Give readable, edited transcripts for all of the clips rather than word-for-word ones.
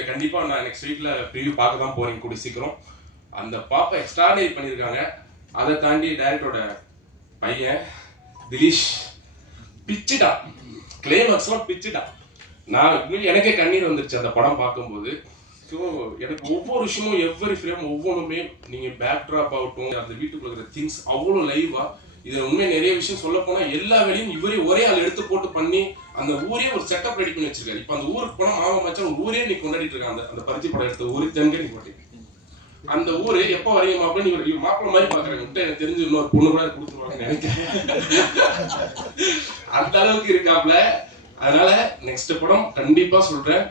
நீங்கள் கண்டிப்பாக நான் நெக்ஸ்ட் வீக்கில் ப்ரிவியூ பார்க்க தான் போகிறீங்க கூடி சீக்கிரம். அந்த பாப்பா எக்ஸ்ட்ராடனரி பண்ணியிருக்காங்க. அதை தாண்டி டைரக்டரோட பையன் திலீஷ் பிச்சுட்டா, கிளைமேக்ஸ்லாம் பிச்சுட்டா. நான் எனக்கே கண்ணீர் வந்துருச்சு அந்த படம் பார்க்கும்போது. ஸோ எனக்கு ஒவ்வொரு விஷயமும் எவ்வரி ஃப்ரேம் ஒவ்வொன்றுமே நீங்கள் பேக் ட்ராப் ஆகட்டும், அந்த வீட்டுக்குள்ள இருக்கிற திங்ஸ் அவ்வளோ லைவாக. இதில் உண்மையாக நிறைய விஷயம் சொல்ல போனால் எல்லா வேலையும் இவரே ஒரே ஆள் எடுத்து போட்டு பண்ணி அந்த ஊரே ஒரு செட்டப் ரெடி பண்ணி வச்சிருக்காரு. இப்போ அந்த ஊருக்கு போனால் மாமா மச்சான் ஊரே நீ கொண்டாடிட்டு இருக்காங்க. அந்த பருத்தி படம் எடுத்த ஊரே தென்கை நீ போட்டி அந்த ஊரு எப்போ வரீங்க மாப்பிள்ள, நீ மாப்பிள்ள மாதிரி பார்க்குறாங்க. விட்டு எனக்கு தெரிஞ்சு இன்னொரு பொண்ணு கூட கொடுத்துருவாங்கன்னு நினைக்கிறேன். அந்த அளவுக்கு இருக்காப்ல. அதனால நெக்ஸ்ட் படம் கண்டிப்பாக சொல்கிறேன்,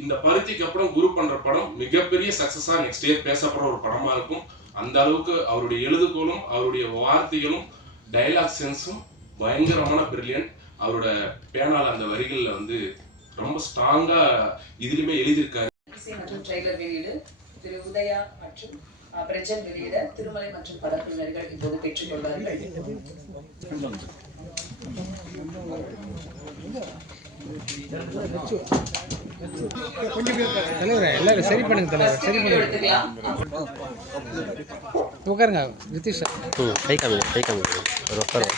இந்த பருத்திக்கு அப்புறம் குரு பண்ற படம் மிகப்பெரிய சக்சஸா நெக்ஸ்ட் இயர் பேசப்படுற ஒரு படமா இருக்கும். அந்த அளவுக்கு அவருடைய எழுதுகோளும் அவருடைய வார்த்தைகளும் டைலாக் சென்ஸும் பயங்கரமான பிரில்லியன்ட். அவரோட பேனால அந்த வரிகள்ல வந்து ரொம்ப ஸ்ட்ராங்கா இதுலயுமே எழுதியிருக்காரு. மற்றும் ட்ரெய்லர் வெளியீடு திரு உதயா மற்றும் பிரஜன் வெளியிட திருமலை மற்றும் படக்குழுவினர்கள் இப்போது பெற்றுக்கொள்வார்கள். தலைவர் எல்லாரும் சரி பண்ணுங்க தலைவர், சரி பண்ணுங்க. உட்காருங்க நிதிஷ் சார். கை காமி ஒரு உட்காரு.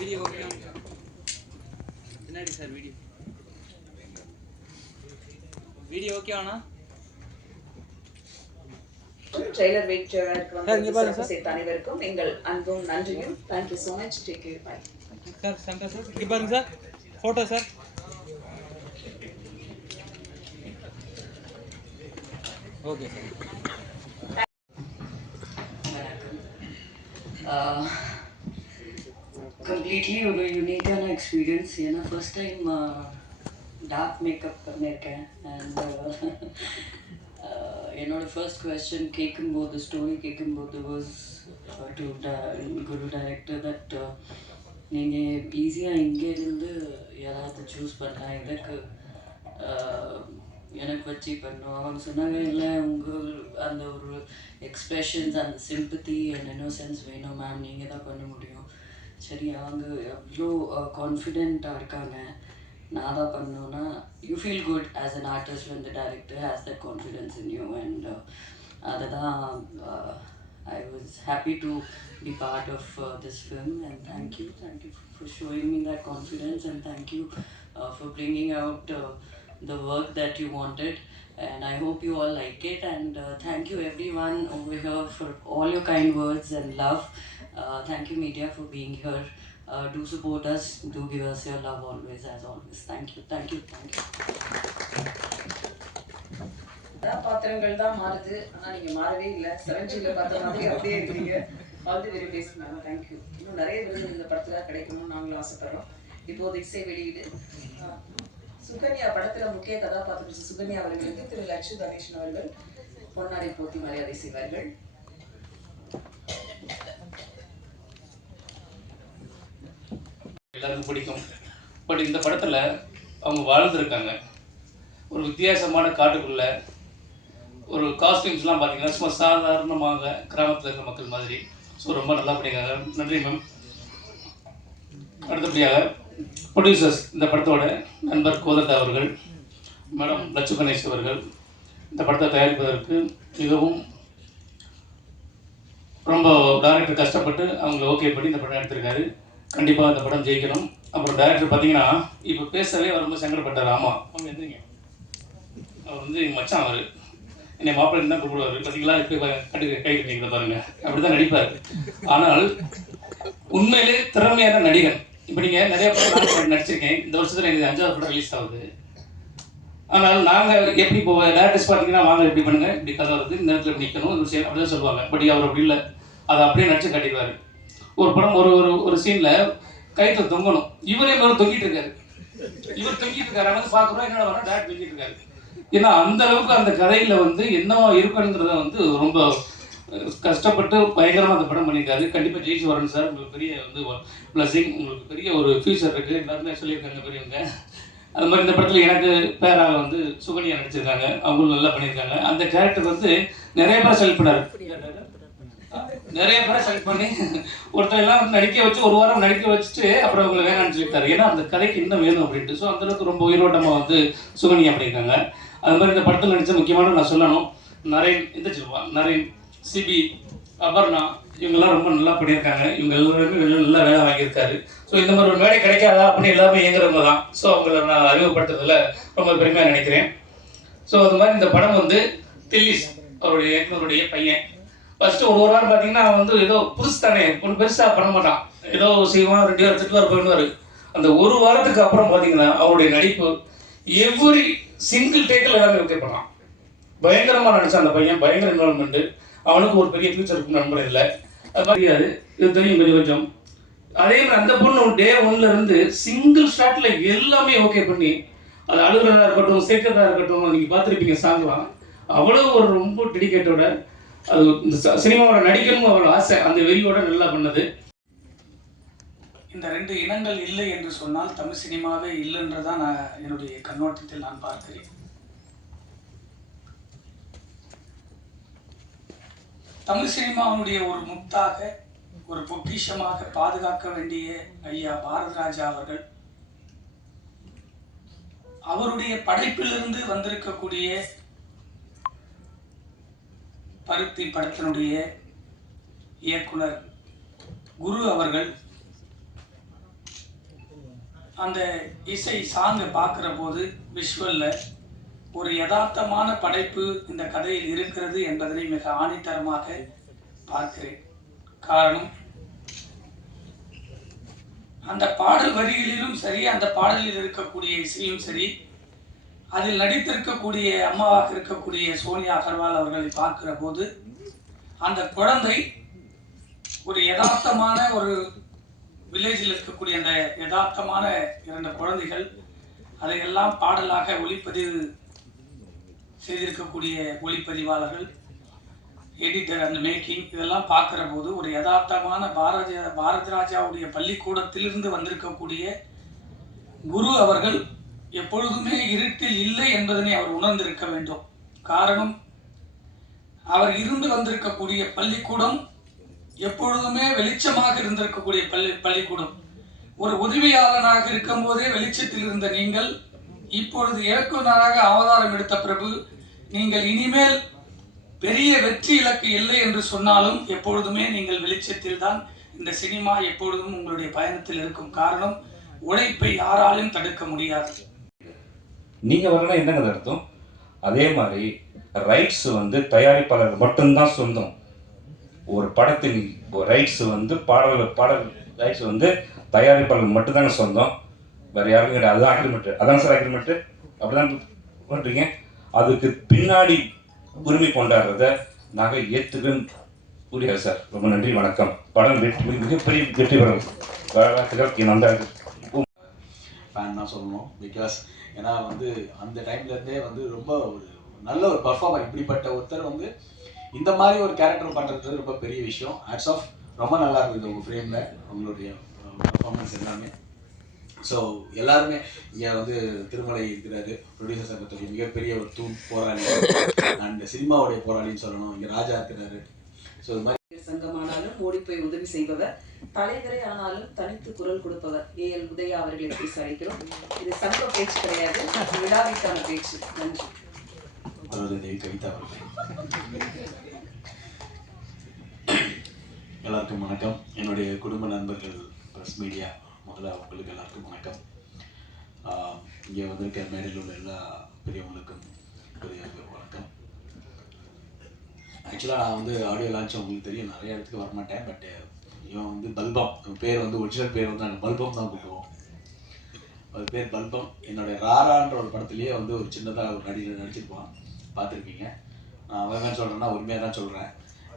வீடியோ ஓகே பின்னாடி சார் வீடியோ ஓகே ஆனா ட்ரெய்லர் வெயிட் அனைவருக்கும் எங்கள் அன்பும் நன்றியும். Thank you so much. Take care. Bye sir. சந்தா சார் இங்க பாருங்க sir, photo sir. Okay sir. Completely ஒரு யூனிக்கான எக்ஸ்பீரியன்ஸ். ஏன்னா ஃபர்ஸ்ட் டைம் டார்க் மேக்கப் பண்ணியிருக்கேன். அண்ட் என்னோட ஃபர்ஸ்ட் கொஸ்டின் கேட்கும்போது, ஸ்டோரி கேட்கும்போது வாஸ் டு குரு டைரக்டர் தட் நீங்கள் ஈஸியாக இங்கேருந்து யாராவது சூஸ் பண்ணலாம், எனக்கு வச்சு பண்ணோம். அவங்க சொன்னாங்க இல்லை உங்கள் அந்த ஒரு எக்ஸ்ப்ரெஷன்ஸ் அந்த சிம்பத்தி அண்ட் இன்னோசென்ஸ் வேணும் மேம், நீங்கள் தான் பண்ண முடியும். சரி அவங்க எவ்வளோ கான்ஃபிடென்ட்டாக இருக்காங்க, நான் தான் பண்ணோன்னா you feel good as an artist when the director has that confidence in you. And அதை தான் I was happy to be part of this film. And thank you for showing me that confidence, and thank you for bringing out the work that you wanted. And I hope you all like it. And thank you everyone over here for all your kind words and love. Thank you media for being here. Do support us, do give us your love always, as always. Thank you. பாத்திரங்கள் தான் மாறுது, ஆனா நீங்க மாறவே இல்லை. 7Gல பார்த்த மாதிரி அப்படியே இருக்கீங்க. All the very best ma'am. Thank you. இன்னும் நிறைய விருது இந்த படத்துல கிடைக்கணும்னு நாங்களும் ஆசைப்படுறோம். இப்போது இசை வெளியீடு சுகன்யா படத்துல முக்கிய கதாபாத்திரம் சுகன்யா அவர்களுக்கு திரு லட்சு கணேசன் அவர்கள் பொன்னாடை போத்தி மரியாதை செய்வார்கள். எல்லாருக்கும் பிடிக்கும். பட் இந்த படத்தில் அவங்க வாழ்ந்துருக்காங்க. ஒரு வித்தியாசமான காட்டுக்குள்ளே ஒரு காஸ்டியூம்ஸ்லாம் பார்த்தீங்கன்னா சும்மா சாதாரணமாக கிராமத்தில் இருக்கிற மக்கள் மாதிரி. ஸோ ரொம்ப நல்லா பண்ணியிருக்காங்க. நன்றி மேம். அடுத்தபடியாக ப்ரொடியூசர்ஸ், இந்த படத்தோட நண்பர் கோதண்டா அவர்கள், மேடம் லட்சு கணேஷ் அவர்கள் இந்த படத்தை தயாரிப்பதற்கு மிகவும் ரொம்ப டைரக்டர் கஷ்டப்பட்டு அவங்கள ஓகே பண்ணி இந்த படம் எடுத்திருக்காரு. கண்டிப்பாக இந்த படம் ஜெயிக்கணும். அப்புறம் டைரக்டர் பார்த்தீங்கன்னா இப்போ பேசவே அவர் ரொம்ப சங்கடப்பட்டார். ஆமாம் அவங்க எந்திரிங்க, அவர் வந்து எங்கள் மச்சான், அவர் என்னை மாப்பிள்ளை தான் கூப்பிடுவார். பார்த்தீங்களா இப்போ கை கட்டிங்க பாருங்க, அப்படி தான் நடிப்பார். ஆனால் உண்மையிலே திறமையான நடிகன். இப்போ நீங்கள் நிறைய படம் நடிச்சிருக்கேன். இந்த வருஷத்தில் எனக்கு 5வது படம் ரிலீஸ் ஆகுது. ஆனால் நாங்கள் எப்படி இப்போ டேரக்டர்ஸ் பார்த்தீங்கன்னா வாங்க எப்படி பண்ணுங்க, இப்படி கதை வருது, இந்த நேரத்தில் நிற்கணும், இது செய்யணும் அப்படி தான் சொல்லுவாங்க. பட் அவர் அப்படி இல்லை, அதை அப்படியே நடிச்சு காட்டிடுவார். ஒரு படம் ஒரு சீனில் கைத்தில் தொங்கணும், இவரே மாதிரி தொங்கிட்டு இருக்காரு. இவர் தொங்கிட்டு இருக்காரு, வந்து பார்க்குறோம் என்னோட வர டேரக்ட் தொங்கிட்டு இருக்காரு. ஏன்னா அந்த அளவுக்கு அந்த கதையில் வந்து என்னவா இருக்குங்கிறத வந்து ரொம்ப கஷ்டப்பட்டு பயங்கரமாக அந்த படம் பண்ணியிருக்காரு. கண்டிப்பாக ஜெயிச்சு வரணும் சார். உங்களுக்கு பெரிய வந்து பிளஸிங், உங்களுக்கு பெரிய ஒரு ஃபியூச்சர் இருக்குது. எல்லாருமே சொல்லியிருக்காங்க பெரியவங்க. அது மாதிரி இந்த படத்தில் எனக்கு பேராக வந்து சுகன்யா நடிச்சிருக்காங்க. அவங்களும் நல்லா பண்ணியிருக்காங்க. அந்த கேரக்டர் வந்து நிறைய பேர் செலக்ட் பண்ணாரு. நிறைய பேரை செலக்ட் பண்ணி ஒருத்தர் எல்லாம் நடிக்க வச்சு ஒரு வாரம் நடிக்க வச்சுட்டு அப்புறம் அவங்களை வேணாம்னு சொல்லிட்டாரு. ஏன்னா அந்த கதைக்கு இன்னும் வேணும் அப்படின்ட்டு. ஸோ அந்தளவுக்கு ரொம்ப உயிரோட்டமாக வந்து சுகன்யா பண்ணியிருக்காங்க. அது மாதிரி இந்த படத்தில் நடித்த முக்கியமான நான் சொல்லணும், நரேன் நரேன், சிபி, அபர்ணா, இவங்கெல்லாம் ரொம்ப நல்லா பண்ணியிருக்காங்க. இவங்க எல்லாருமே நல்லா வேலை வாங்கியிருக்காரு. ஸோ இந்த மாதிரி ஒரு மேடை கிடைக்காதா அப்படின்னு எல்லாருமே இயங்குறவங்க தான். ஸோ அவங்கள நான் அறிமுகப்படுத்துறதுல ரொம்ப பெருமையாக நினைக்கிறேன். ஸோ அது மாதிரி இந்த படம் வந்து தில்லிஸ் அவருடைய இயக்குனருடைய பையன். ஃபஸ்ட்டு ஒரு வாரம் பார்த்தீங்கன்னா அவன் வந்து ஏதோ புதுசு தானே, ஒன்றும் பெருசாக பண்ண மாட்டான், ஏதோ செய்வான், 2 வாரம் திட்டுவார் போயிடுவார். அந்த ஒரு வாரத்துக்கு அப்புறம் பார்த்தீங்கன்னா அவருடைய நடிப்பு எவ்ரி சிங்கிள் டேக்கில் எல்லாமே ஓகே பண்ணான். பயங்கரமாக நடிச்சான் அந்த பையன், பயங்கர இன்வால்மெண்ட்டு. அவனுக்கு ஒரு பெரிய ஃபியூச்சர் இருக்குன்னு நம்புறது இல்லை. அது மாதிரி இது தெரியும் கொஞ்சம். அதே மாதிரி அந்த பொண்ணு டே 1லேருந்து சிங்கிள் ஷாட்டில் எல்லாமே ஓகே பண்ணி, அது அழுகிறதா இருக்கட்டும், சேர்க்கிறதா இருக்கட்டும், நீங்கள் பார்த்துருப்பீங்க சாங்கலாம். அவ்வளோ ஒரு ரொம்ப டெடிகேட்டோட அது இந்த சினிமாவோட நடிக்கணும் அவரோட ஆசை, அந்த வெறியோட நல்லா பண்ணது. இந்த 2 இனங்கள் இல்லை என்று சொன்னால் தமிழ் சினிமாவே இல்லைன்றதான் நான் என்னுடைய கண்ணோட்டத்தில் நான் பார்க்கிறேன். தமிழ் சினிமாவுடைய ஒரு முத்தாக, ஒரு பொக்கிஷமாக பாதுகாக்க வேண்டிய ஐயா பாரதிராஜா அவர்கள் அவருடைய படைப்பிலிருந்து வந்திருக்கக்கூடிய பருத்தி படத்தினுடைய இயக்குனர் குரு அவர்கள் அந்த இசை சாங்கை பார்க்குற போது விஷுவலில் ஒரு யதார்த்தமான படைப்பு இந்த கதையில் இருக்கிறது என்பதனை மிக ஆணித்தரமாக பார்க்கிறேன். காரணம், அந்த பாடல் வரிகளிலும் சரி, அந்த பாடலில் இருக்கக்கூடிய இசையும் சரி, அதில் நடித்திருக்கக்கூடிய அம்மாவாக இருக்கக்கூடிய சோனியா அகர்வால் அவர்களை பார்க்கிற போது அந்த குழந்தை ஒரு யதார்த்தமான ஒரு வில்லேஜில் இருக்கக்கூடிய அந்த யதார்த்தமான 2 குழந்தைகள் அதையெல்லாம் பாடலாக ஒளிப்பதிவு செய்திருக்கக்கூடிய ஒளிப்பதிவாளர்கள், எடிட்டர், அந்த மேக்கிங், இதெல்லாம் பார்க்குற போது ஒரு யதார்த்தமான பாரதிராஜாவுடைய பள்ளிக்கூடத்திலிருந்து வந்திருக்கக்கூடிய குரு அவர்கள் எப்பொழுதுமே இருட்டில் இல்லை என்பதனை அவர் உணர்ந்திருக்க வேண்டும். காரணம், அவர் இருந்து வந்திருக்கக்கூடிய பள்ளிக்கூடம் எப்பொழுதுமே வெளிச்சமாக இருந்திருக்கக்கூடிய பள்ளிக்கூடம். ஒரு உதவியாளனாக இருக்கும் போதே வெளிச்சத்தில் இருந்த நீங்கள் இப்பொழுது இயக்குநராக அவதாரம் எடுத்த பிரபு, நீங்கள் இனிமேல் பெரிய வெற்றி இலக்கு இல்லை என்று சொன்னாலும் எப்பொழுதுமே நீங்கள் வெளிச்சத்தில் தான். இந்த சினிமா எப்பொழுதும் உங்களுடைய பயணத்தில் இருக்கும். காரணம், உழைப்பை யாராலும் தடுக்க முடியாது. நீங்க வரலாம் என்னங்க அர்த்தம்? அதே மாதிரி ரைட்ஸ் வந்து தயாரிப்பாளர் மட்டும்தான் சொந்தம். ஒரு படத்தின் ரைட்ஸ் வந்து பாடல் ரைட்ஸ் வந்து தயாரிப்பாளர் மட்டும்தாங்க சொந்தம், வேற யாருக்கும் கிடையாது. அதுதான் அக்ரிமெண்ட். அதான் சார் அக்ரிமெண்ட். அப்படிதான் பண்றீங்க. அதுக்கு பின்னாடி உரிமை கொண்டாடுறத நாங்கள் ஏற்றுக்கன்னு புரியாது சார். ரொம்ப நன்றி, வணக்கம். படம் மிகப்பெரிய வெற்றி பெறும். வாழ்த்துக்கள். நன்றாக ஃபேன் தான் சொல்லணும். பிகாஸ் ஏன்னா வந்து அந்த டைம்லேருந்தே வந்து ரொம்ப ஒரு நல்ல ஒரு பர்ஃபார்மர், இப்படிப்பட்ட ஒருத்தர் வந்து இந்த மாதிரி ஒரு கேரக்டர் பண்ணுறது ரொம்ப பெரிய விஷயம். Hats off. ரொம்ப நல்லா இருக்குது உங்கள் ஃப்ரேமில் உங்களுடைய பர்ஃபார்மன்ஸ் எல்லாமே. ஸோ எல்லாருமே இங்கே வந்து திருமலை இருக்கிறாரு, ப்ரொடியூசர் சங்கத்துடைய மிகப்பெரிய ஒரு தூண் போராளி அண்ட் சினிமாவுடைய போராளின்னு சொல்லணும். இங்கே ராஜா இருக்கிறாரு. ஸோ இது மாதிரி சங்கமானாலும் ஓடி போய் உதவி செய்பவர், தலைவரே ஆனாலும் தனித்து குரல் கொடுப்பவர் ஏஎல் உதயா அவர்களை பேச அழைக்கிறோம். இது சங்க பேச்சு கிடையாது, விழாவிற்கான பேச்சு. நன்றி. தேவி கவிதா அவர்கள். எல்லாருக்கும் வணக்கம். என்னுடைய குடும்ப நண்பர்கள், ப்ரெஸ் மீடியா, முதல்ல அவங்களுக்கு எல்லாருக்கும் வணக்கம். இங்கே வந்திருக்க மேடையில் உள்ள எல்லா பெரியவங்களுக்கும் பெரிய வணக்கம். ஆக்சுவலாக நான் வந்து ஆடியோ லான்ச் உங்களுக்கு தெரியும், நிறைய இடத்துக்கு வரமாட்டேன். பட் இவன் வந்து பல்பம், இவன் பேர் வந்து ஒரிஜினல் பேர் வந்து நாங்கள் பல்பம் தான் கூப்பிடுவோம். அது பேர் பல்பம். என்னுடைய ராரான்ற ஒரு படத்துலேயே வந்து ஒரு சின்னதாக ஒரு நடிச்சிருப்பான், பார்த்துருப்பீங்க. நான் அவன் சொல்கிறேன்னா உண்மையாக தான் சொல்கிறேன்.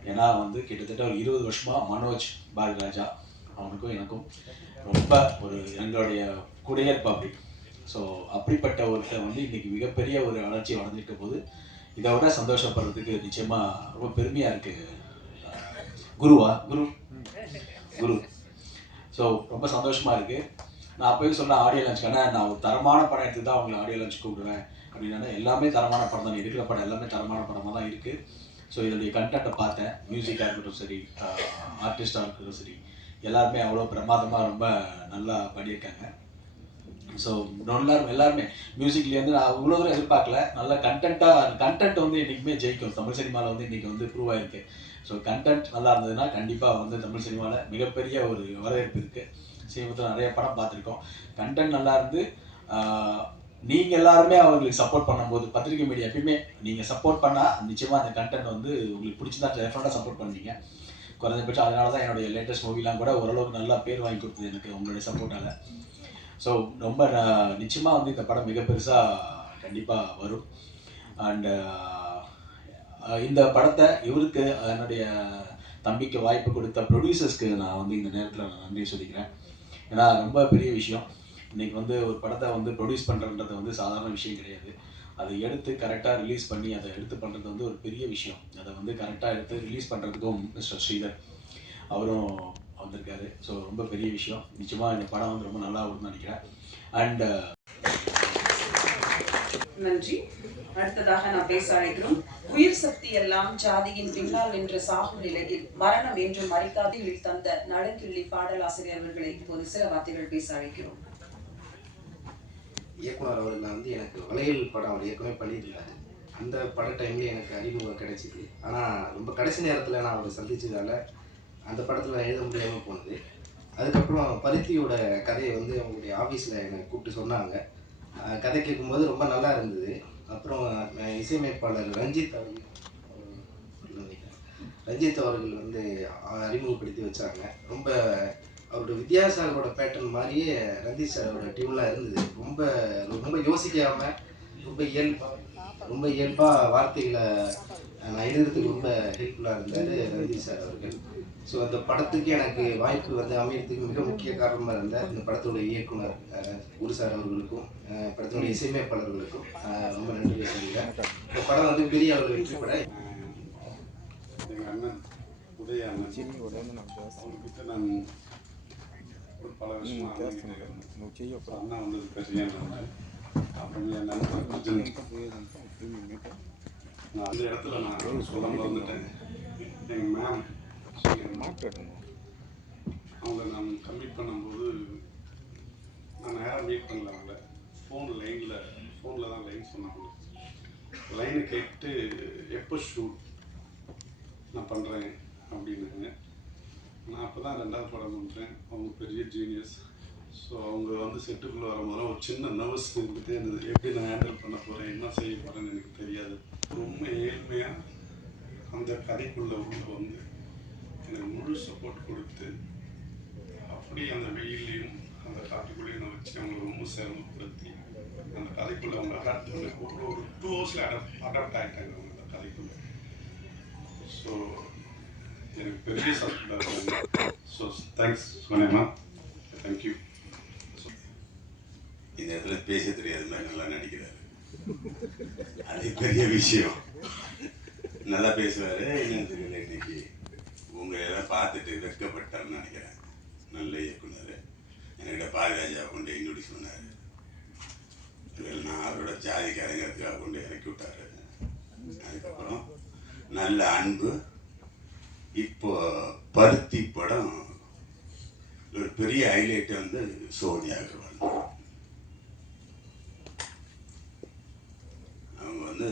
ஏன்னா வந்து கிட்டத்தட்ட ஒரு 20 வருஷமாக மனோஜ் பாரதிராஜா அவனுக்கும் எனக்கும் ரொம்ப ஒரு எங்களுடைய கூடயே இருப்பா அப்படி. ஸோ அப்படிப்பட்ட ஒருத்தர் வந்து இன்றைக்கி மிகப்பெரிய ஒரு வளர்ச்சி வளர்ந்துருக்க போது இதை விட சந்தோஷப்படுறதுக்கு நிச்சயமாக ரொம்ப பெருமையாக இருக்குது. குரு. ஸோ ரொம்ப சந்தோஷமாக இருக்குது. நான் அப்போயே சொன்ன ஆடியோ லான்ச்சுக்கான நான் ஒரு தரமான படம் எடுத்து தான் அவங்களை ஆடியோ லான்ச் கூப்பிடுவேன் அப்படின்னா, எல்லாமே தரமான படம் தான், இருக்கிற படம் எல்லாமே தரமான படமாக தான் இருக்குது. ஸோ இதோடைய கண்டென்ட்டை பார்த்தேன். மியூசிக்காக இருக்கட்டும் சரி, ஆர்டிஸ்டாக இருக்கட்டும் சரி, எல்லாருமே அவ்வளோ பிரமாதமாக ரொம்ப நல்லா பண்ணியிருக்காங்க. ஸோ எல்லாருமே மியூசிக்லேருந்து நான் இவ்வளோ தூரம் எதிர்பார்க்கல. நல்ல கண்டென்ட் வந்து என்றைக்குமே ஜெயிக்கும். தமிழ் சினிமாவில் வந்து இன்றைக்கி வந்து ப்ரூவ் ஆகிருக்கு. ஸோ கண்டென்ட் நல்லா இருந்ததுன்னா கண்டிப்பாக வந்து தமிழ் சினிமாவில் மிகப்பெரிய ஒரு வரவேற்பு இருக்குது. சமீபத்தில் நிறைய படம் பார்த்துருக்கோம். கண்டென்ட் நல்லா இருந்து நீங்கள் எல்லாருமே அவங்களுக்கு சப்போர்ட் பண்ணும்போது, பத்திரிகை மீடியா எப்பயுமே நீங்கள் சப்போர்ட் பண்ணால் நிச்சயமாக அந்த கண்டென்ட் வந்து உங்களுக்கு பிடிச்சிருந்தா டெஃபினட்டாக சப்போர்ட் பண்ணுவீங்க. குறைஞ்சபட்சம் அதனால தான் என்னுடைய லேட்டஸ்ட் மூவிலாம் கூட ஓரளவுக்கு நல்லா பேர் வாங்கி கொடுத்தது எனக்கு உங்களுடைய சப்போர்ட்டால். ஸோ ரொம்ப நிச்சயமாக வந்து இந்த படம் மிக பெருசாக கண்டிப்பாக வரும். அண்டு இந்த படத்தை இவருக்கு என்னுடைய தம்பிக்கு வாய்ப்பு கொடுத்த ப்ரொடியூசர்ஸ்க்கு நான் வந்து இந்த நேரத்தில் நான் நன்றி சொல்லிக்கிறேன். ஏன்னா ரொம்ப பெரிய விஷயம். இன்றைக்கி வந்து ஒரு படத்தை வந்து ப்ரொடியூஸ் பண்ணுறன்றது வந்து சாதாரண விஷயம் கிடையாது. அதை எடுத்து கரெக்டாக ரிலீஸ் பண்ணி அதை எடுத்து பண்ணுறது வந்து ஒரு பெரிய விஷயம். அதை வந்து கரெக்டாக எடுத்து ரிலீஸ் பண்ணுறதுக்கும் மிஸ்டர் ஸ்ரீதர் அவரும் வந்திருக்காரு. ஸோ ரொம்ப பெரிய விஷயம். நிச்சயமாக இந்த படம் வந்து ரொம்ப நல்லா வரும்னு நினைக்கிறேன். அண்டு நன்றி. அடுத்ததாக நான் பேச அழைக்கிறோம். உயிர் சக்தி எல்லாம் ஜாதியின் பின்னால் வென்ற சாகும் நிலையில் மரணம் என்று மறிக்காதில் தந்த நலங்கிள்ளி பாடலாசிரியர் அவர்களை இப்போது சில வார்த்தைகள் பேச அழைக்கிறோம். இயக்குனர் அவர்கள் வந்து எனக்கு வளையல் படம் அவர் ஏற்கனவே பண்ணியிருந்தாரு. அந்த பட டைம்லேயே எனக்கு அறிமுகம் கிடைச்சிது. ஆனால் ரொம்ப கடைசி நேரத்தில் நான் அவரை சந்திச்சதால் அந்த படத்தில் எழுத முடியாமல் போனது. அதுக்கப்புறம் பருத்தியோட கதையை வந்து அவங்களுடைய ஆஃபீஸில் என்னை கூப்பிட்டு சொன்னாங்க. கதை கேட்கும்போது ரொம்ப நல்லா இருந்தது. அப்புறம் இசையமைப்பாளர் ரஞ்சித் அவர்கள் வந்து அறிமுகப்படுத்தி வச்சாங்க. ரொம்ப அவரோட வித்யாசாகரோட பேட்டர்ன் மாதிரியே ரஞ்சித் சாரோட டியூன்லாம் இருந்தது. ரொம்ப யோசிக்காமல் ரொம்ப இயல்பாக வார்த்தைகளை நான் எழுதுறதுக்கு ரொம்ப ஹெல்ப்ஃபுல்லாக இருந்தார் ரஞ்சித் சார் அவர்கள். ஸோ அந்த படத்துக்கு எனக்கு வாய்ப்பு வந்து அமையறதுக்கு மிக முக்கிய காரணமாக இருந்தார் இந்த படத்தோட இயக்குனர் குரு சார் அவர்களுக்கும் படத்தினுடைய இசையமைப்பாளர்களுக்கும் ரொம்ப நன்றியை சொல்லிக்கிறேன். இந்த படம் வந்து பெரிய அளவில் வெற்றி பெற எங்கள் அண்ணன் உதய அண்ணன் அவர்கிட்ட நான் ஒரு பல வருஷமாக அண்ணா வந்தது பிரச்சனையாக அப்புறம் என் நண்பர் நான் அந்த இடத்துல நான் சொல்ல மறந்துட்டேன். எங்கள் மேம் அவங்கள நான் கம்மிட் பண்ணும்போது நான் நேராக மீட் பண்ணல. அவங்கள ஃபோனில் தான் லைன் சொன்னாங்க. லைனை கேட்டு எப்போ ஷூட் நான் பண்ணுறேன் அப்படின்னாங்க. நான் அப்போ தான் 2வது படம் பண்ணுறேன். அவங்க பெரிய ஜீனியஸ். ஸோ அவங்க வந்து செட்டுக்குள்ளே வரும்போது ஒரு சின்ன நர்வஸ் இருந்துகிட்டே இருந்தது. எப்படி நான் ஹேண்டில் பண்ண போகிறேன், என்ன செய்ய போகிறேன்னு எனக்கு தெரியாது. ரொம்ப ஏழ்மையாக அந்த கதைக்குள்ளே உள்ள வந்து எனக்கு முழு சப்போர்ட் கொடுத்து அப்படி அந்த வெயிலையும் அந்த காட்டுக்குள்ளேயும் நான் வச்சு அவங்களை ரொம்ப சிரமப்படுத்தி அந்த கதைக்குள்ளே அவங்க அடாப்ட் பண்ணி ஒரு 2 ஹவர்ஸில் அடாப்ட் ஆகிட்டாங்க அவங்க அந்த கதைக்குள்ளே. ஸோ எனக்கு பெரிய சப்போர்ட்டாக இருக்காங்க. ஸோ தேங்க்ஸ் சொன்னேம்மா. தேங்க்யூ. இந்த இடத்துல பேச தெரியாத மாதிரி நல்லா நடிக்கிறாரு. அது பெரிய விஷயம். நல்லா பேசுவார். என்னன்னு தெரியல, இன்னைக்கு உங்களெல்லாம் பார்த்துட்டு வெட்கப்பட்டார்னு நினைக்கிறேன். நல்ல இயக்குனர். என்கிட்ட பாரதிராஜா கொண்டு இன்ட்ரோடியூஸ் பண்ணார். நான் அவரோட ஜாதிக்காரங்கிறதுக்காக கொண்டு இறக்கி விட்டார். அதுக்கப்புறம் நல்ல அன்பு. இப்போ பருத்தி படம் ஒரு பெரிய ஹைலைட் வந்து சோனியா அகர்வால். அவங்க வந்து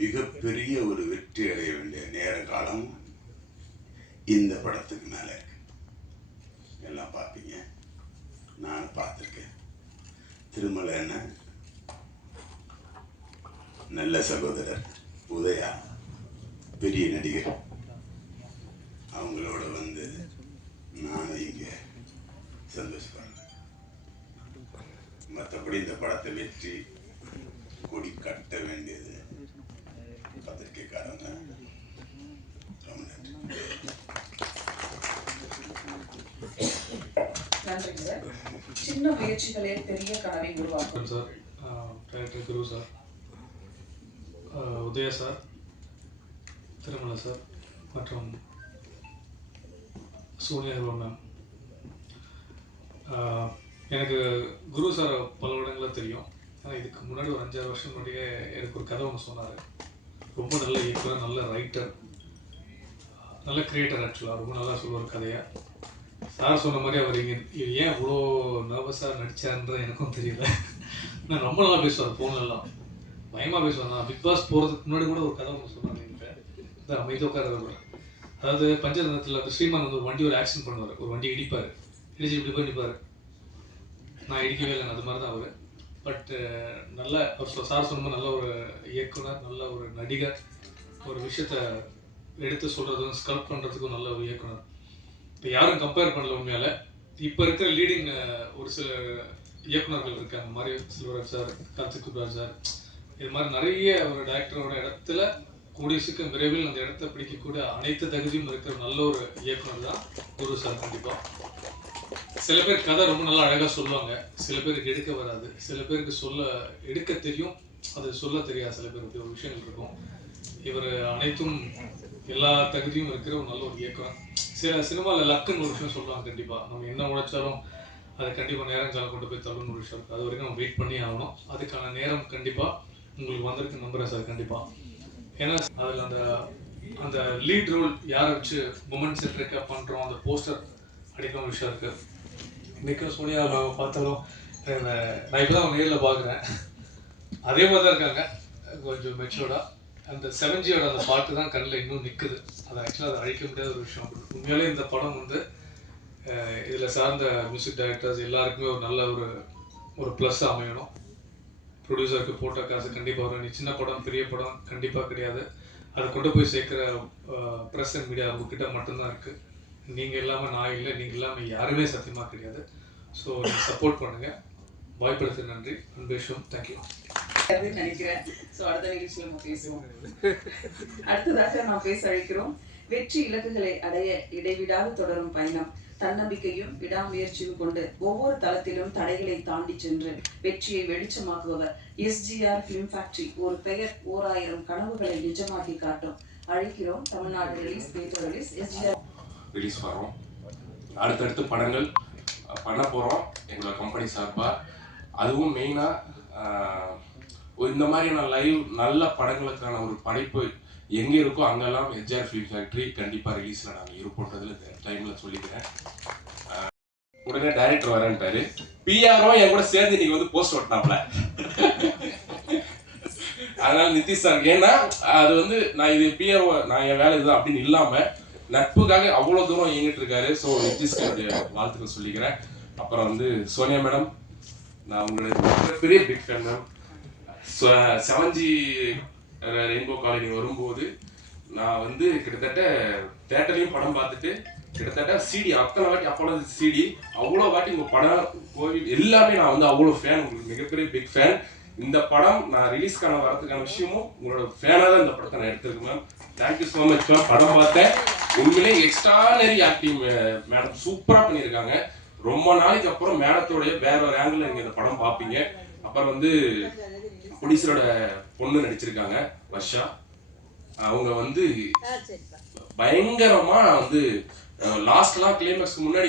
மிகப்பெரிய ஒரு வெற்றி அடைய வேண்டிய நேர காலம் இந்த படத்துக்கு மேலே இருக்கு. எல்லாம் பார்ப்பீங்க, நான் பார்த்துருக்கேன். திருமலை என்ன நல்ல சகோதரர், உதயா பெரிய நடிகர். அவங்களோட வந்து நானும் இங்கே சந்தோஷப்படுறேன். மற்றபடி இந்த படத்தை வெற்றி கொடி கட்ட வேண்டியது பத்திரிகைக்காரங்க. நன்றி சார். சின்ன முயற்சிகளே பெரிய கனவை உருவாக்கும். சார், டைரக்டர் குரு சார், உதய சார், திருமலை சார் மற்றும் சோனியா மேம். எனக்கு குரு சார் பல இடங்களில் தெரியும். ஆனால் இதுக்கு முன்னாடி ஒரு 5-6 வருஷம் முன்னாடியே எனக்கு ஒரு கதை ஒன்று சொன்னார். ரொம்ப நல்ல இயக்குனர், நல்ல ரைட்டர், நல்ல கிரியேட்டர். ஆக்சுவலாக ரொம்ப நல்லா சொல்லுவார் கதையை. சார் சொன்ன மாதிரி அவர் இங்கே ஏன் இவ்வளோ நர்வஸாக நடித்தார்ன்ற எனக்கும் தெரியல. நான் ரொம்ப நல்லா பேசுவார், ஃபோன்லலாம் பயமாக பேசுவார். நான் பிக் பாஸ் போகிறதுக்கு முன்னாடி கூட ஒரு கதை ஒன்று சொன்னாங்க என்கிட்ட, அமைதியாக உட்கார. அதாவது பஞ்சதந்திரத்தில் அந்த ஸ்ரீமான் வந்து ஒரு வண்டி ஒரு ஆக்சிடென்ட் பண்ணுவார், ஒரு வண்டி இடிப்பார், இடிச்சு இப்படி போய் நிற்பார். நான் இடிக்கவே இல்லை, அது மாதிரி தான் அவர். பட் நல்ல அவர் சார் சொன்ன மாதிரி நல்ல ஒரு இயக்குனர், நல்ல ஒரு நடிகர், ஒரு விஷயத்த எடுத்து சொல்கிறதும் ஸ்கல்ப் பண்ணுறதுக்கும் நல்ல ஒரு இயக்குனர். இப்போ யாரும் கம்பேர் பண்ணல உண்மையால். இப்போ இருக்கிற லீடிங் ஒரு சில இயக்குனர்கள் இருக்காங்க, மாதிரி செல்வராஜ் சார், கார்த்திக் குப்ராஜ் சார், இது மாதிரி நிறைய ஒரு டைரக்டரோட இடத்துல கூடிய சீக்கிரம் விரைவில் அந்த இடத்த பிடிக்கக்கூடிய அனைத்து தகுதியும் இருக்கிற நல்ல ஒரு இயக்குனர் தான் குரு சார். கண்டிப்பாக சில பேர் கதை ரொம்ப நல்லா அழகாக சொல்லுவாங்க, சில பேருக்கு எடுக்க வராது, சில பேருக்கு எடுக்க தெரியும், அது சொல்ல தெரியாது. சில பேர் இப்படி ஒரு விஷயங்கள் இருக்கும். இவர் அனைத்தும் எல்லா தகுதியும் இருக்கிற ஒரு நல்ல ஒரு இயக்குனர். சில சினிமாவில் லக்குன்னு ஒரு விஷயம் சொல்லுவாங்க. கண்டிப்பாக நம்ம என்ன உழைச்சாலும் அதை கண்டிப்பாக நேரங்காலம் கொண்டு போய் தள்ளுன்னு ஒரு விஷயம் இருக்குது. அது வரைக்கும் நம்ம வெயிட் பண்ணி ஆகணும். அதுக்கான நேரம் கண்டிப்பாக உங்களுக்கு வந்திருக்கு நம்புகிறேன் சார். கண்டிப்பாக ஏன்னா அதில் அந்த லீட் ரோல் யாரை வச்சு உமன் சென்ட்ரிக்காக பண்ணுறோம், அந்த போஸ்டர் அடிக்கிற விஷயம் இருக்குது. இன்றைக்கும் சோனியா பார்த்தாலும் நான் இப்போ தான் நேரில் பார்க்குறேன், அதே மாதிரி தான் இருக்காங்க, கொஞ்சம் மெச்சூர்டாக. அந்த 7Gயோட அந்த பாட்டு தான் கண்ணில் இன்னும் நிற்குது. அது ஆக்சுவலாக அதை அழிக்க முடியாத ஒரு விஷயம். உண்மையாலே இந்த படம் வந்து இதில் சார்ந்த மியூசிக் டைரக்டர்ஸ் எல்லாருக்குமே ஒரு நல்ல ஒரு ப்ளஸ் அமையணும். ப்ரொடியூசருக்கு போட்ட காசு கண்டிப்பாக வரும். நீ சின்ன படம் பெரிய படம் கண்டிப்பாக கிடையாது. அதை கொண்டு போய் சேர்க்குற ப்ரெஸ் அண்ட் மீடியா உங்ககிட்ட மட்டும்தான் இருக்குது. நீங்கள் இல்லாமல் நான் இல்லை, நீங்கள் இல்லாமல் யாருமே சத்தியமாக கிடையாது. ஸோ நீங்கள் சப்போர்ட் பண்ணுங்கள். வாய்ப்பெடுத்து நன்றி. அன்பேஷம். தேங்க்யூ நினைக்கிறேன். ஸோ அடுத்த நிகழ்ச்சியில் நம்ம பேசுவோம். அடுத்ததாக நாம் பேச அழைக்கிறோம். வெற்றி இலக்குகளை அடைய இடைவிடாது தொடரும் பயணம், தன்னம்பிக்கையும் விடாமுயற்சியும் கொண்டு ஒவ்வொரு தளத்திலும் தடைகளை தாண்டி சென்று வெற்றியை வெளிச்சமாக்குபவர் எஸ்ஜிஆர் ஃபிலிம் ஃபேக்டரி. ஒரு பெயர் 1000 கனவுகளை நிஜமாக்கி காட்டும். அழைக்கிறோம். Tamil Nadu release, theatre release, SGR release வரோம். அடுத்தடுத்து படங்கள் பண்ண போகிறோம் எங்களோட கம்பெனி சார்பாக. அதுவும் மெயினாக இந்த மாதிரியான லைவ் நல்ல படங்களுக்கான ஒரு படைப்பு எங்கே இருக்கோ அங்கெல்லாம் எஸ்ஜிஆர் ஃபிலிம் ஃபேக்ட்ரி கண்டிப்பாக ரிலீஸில் நாங்கள் இருப்போன்றதில் இந்த டைமில் சொல்லிக்கிறேன். உடனே டைரக்டர் வரேன்ட்டாரு. பிஆர்ஓ என் கூட சேர்ந்து இன்னைக்கு வந்து போஸ்ட் ஓட்டினாப்ல. அதனால நிதிஷ் சார், ஏன்னா அது வந்து நான் இது பிஆர்ஓ நான் என் வேலை இதுதான் அப்படின்னு இல்லாமல் நட்புக்காக அவ்வளோ தூரம் இயங்கிட்டு இருக்காரு. ஸோ நிதிஷ்க்கு என்னுடைய வாழ்த்துக்கள் சொல்லிக்கிறேன். அப்புறம் வந்து சோனியா மேடம், நான் உங்களுடைய பெரிய big fan ma'am. 7G rainbow colony வரும்போது நான் வந்து கிட்டத்தட்ட தேட்டர்லையும் படம் பார்த்துட்டு கிட்டத்தட்ட சிடி அத்தனை வாட்டி, அப்போல சிடி அவ்வளோ வாட்டி உங்கள் படம் கோவில் எல்லாமே நான் வந்து அவ்வளோ ஃபேன், உங்களுக்கு மிகப்பெரிய பிக் ஃபேன். இந்த படம் நான் ரிலீஸ்க்கான வரதுக்கான விஷயமும் உங்களோட ஃபேனாக தான் இந்த படத்தை நான் எடுத்திருக்கேன் ma'am. Thank you so much ma'am. படம் பார்த்தேன், உண்மையிலே எக்ஸ்ட்ரானரி ஆக்டிங் மேடம், சூப்பராக பண்ணியிருக்காங்க. ரொம்ப நாளைக்கு அப்புறம் மேடத்தோடைய வேற ஒரு ஆங்கிள் நீங்கள் இந்த படம் பார்ப்பீங்க. அப்புறம் வந்து ப்ரொடியூசரோட பொண்ணு நடிச்சிருக்காங்க வர்ஷா. அவங்க வந்து பயங்கரமா வந்து லாஸ்ட்லாம் கிளைமேக்ஸ்க்கு முன்னாடி